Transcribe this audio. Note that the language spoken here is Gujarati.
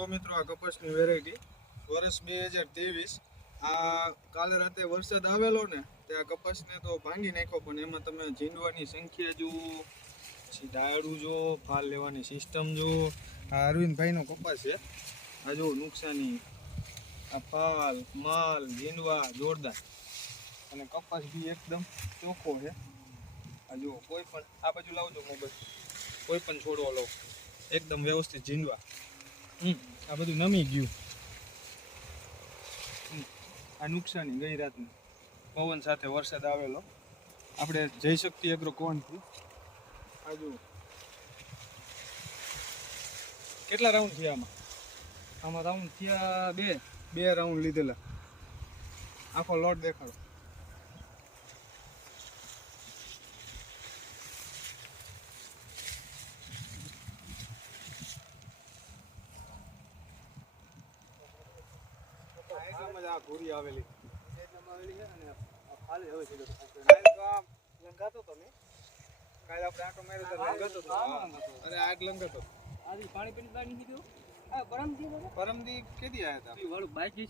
જો મિત્રો આ કપાસની વેરાયટી વર્ષ બે હજાર ત્રેવીસ, આ કાલે રાતે વરસાદ આવેલો ને, તે આ કપાસને તો ભાંગી નાખ્યો, પણ એમાં તમે ઝીંડવાની સંખ્યા જુઓ, પછી ડાયડું જુઓ, ફાલ લેવાની સિસ્ટમ જુઓ. આ અરવિંદભાઈનો કપાસ છે. આ જુઓ, નુકસાની. આ ફાલ, માલ, ઝીંડવા, જોરદાર. અને કપાસ બી એકદમ ચોખ્ખો છે. આ જુઓ, કોઈ પણ આ બાજુ લાવજો મોબાઈલ. કોઈ પણ છોડવો લો. એકદમ વ્યવસ્થિત ઝીંડવા. આ બધું નમી ગયું. આ નુકસાની ગઈ રાતની. પવન સાથે વરસાદ આવેલો. આપણે જઈ શકતી અગ્રો કોણથી. આ જુઓ. કેટલા રાઉન્ડ થયા આમાં? આમાં રાઉન્ડ થયા બે. બે રાઉન્ડ લીધેલા. આખો લોટ દેખાડો. આ આ ઘોરી આવેલી. છે અને ખાલી હવે છે આ લંઘાતો તો નહીં કાલે આપણે આટો માર્યો તો લંઘાતો તો. અરે આગ લંઘાતો આજી પાણી પીને પાણી નીકળ્યું આ ગરમ થયું પરમદી કેદી આવ્યા હતા વાળું બાઈક છે